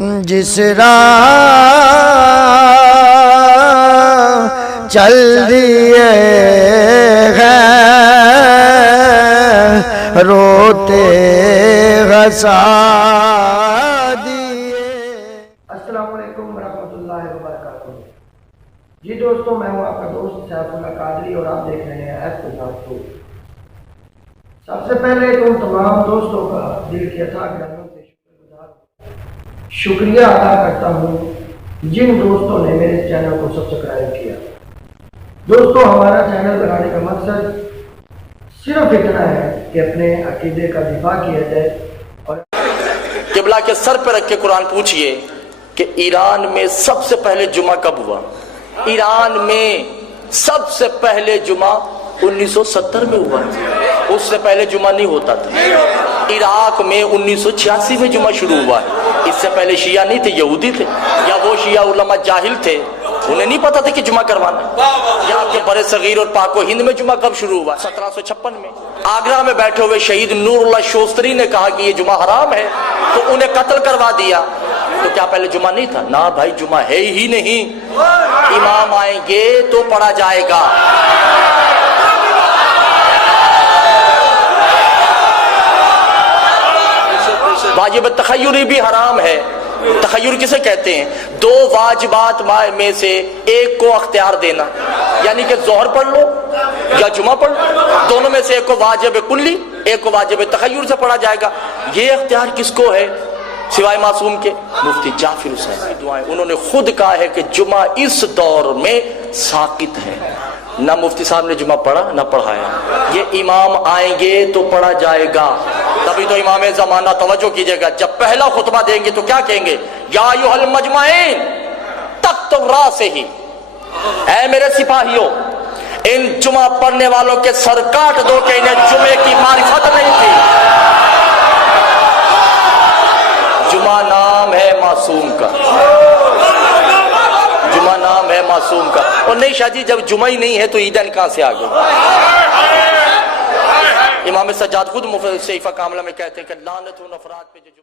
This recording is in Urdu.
جس راہ چل دیے ہیں روتے ہنسا دیے۔ السلام علیکم ورحمۃ اللہ وبرکاتہ۔ جی دوستوں، میں ہوں آپ کا دوست سیف اللہ قادری اور آپ دیکھ رہے ہیں ایف پنجاب ٹو۔ سب سے پہلے تم تمام دوستوں کا دل کی اتھاہ گہرائیوں سے شکریہ ادا کرتا ہوں جن دوستوں نے میرے چینل کو سبسکرائب کیا۔ دوستوں، ہمارا چینل بنانے کا مقصد صرف اتنا ہے کہ اپنے عقیدے کا دفاع کیا جائے اور قبلہ کے سر پہ رکھ کے قرآن پوچھئے کہ ایران میں سب سے پہلے جمعہ کب ہوا؟ ایران میں سب سے پہلے جمعہ 1970 میں ہوا، اس سے پہلے جمعہ نہیں ہوتا تھا۔ عراق میں 1986 میں جمعہ شروع ہوا ہے، اس سے پہلے شیعہ نہیں تھے، یہودی تھے، یا وہ شیعہ علماء جاہل تھے، انہیں نہیں پتا تھا کہ جمعہ کروانا ہے۔ یہاں کے بر صغیر اور پاک و ہند میں جمعہ کب شروع ہوا؟ 1756 میں۔ آگرہ میں بیٹھے ہوئے شہید نور اللہ شوستری نے کہا کہ یہ جمعہ حرام ہے، تو انہیں قتل کروا دیا۔ تو کیا پہلے جمعہ نہیں تھا؟ نہ بھائی، جمعہ ہے ہی نہیں۔ امام آئیں گے تو پڑھا جائے گا۔ واجب تخیری بھی حرام ہے۔ تخیر کسے کہتے ہیں؟ دو واجبات میں سے ایک کو اختیار دینا، یعنی کہ ظہر پڑھ لو یا جمعہ پڑھ لو، دونوں میں سے ایک کو واجب کلی، ایک کو واجب تخیر سے پڑھا جائے گا۔ یہ اختیار کس کو ہے سوائے معصوم کے؟ مفتی جعفر حسین کی دعائیں۔ انہوں نے خود کہا ہے کہ جمعہ اس دور میں ساقط ہے، نہ مفتی صاحب نے جمعہ پڑھا نہ پڑھایا۔ یہ امام آئیں گے تو پڑھا جائے گا۔ تبھی تو امام زمانہ، توجہ کیجئے گا، جب پہلا خطبہ دیں گے تو کیا کہیں گے؟ یا ایھا المجمعین تخت راہ سے ہی، اے میرے سپاہیوں، ان جمعہ پڑھنے والوں کے سر کاٹ دو کہ انہیں جمعے کی معرفت نہیں تھی۔ جمعہ نام ہے معصوم کا، جمعہ نام ہے معصوم کا۔ اور نہیں شاہ جی، جب جمعہ ہی نہیں ہے تو عیدین کہاں سے آ گئی؟ امام سجاد خود صحیفہ کاملہ میں کہتے ہیں کہ لعنت ہو افراد پہ جو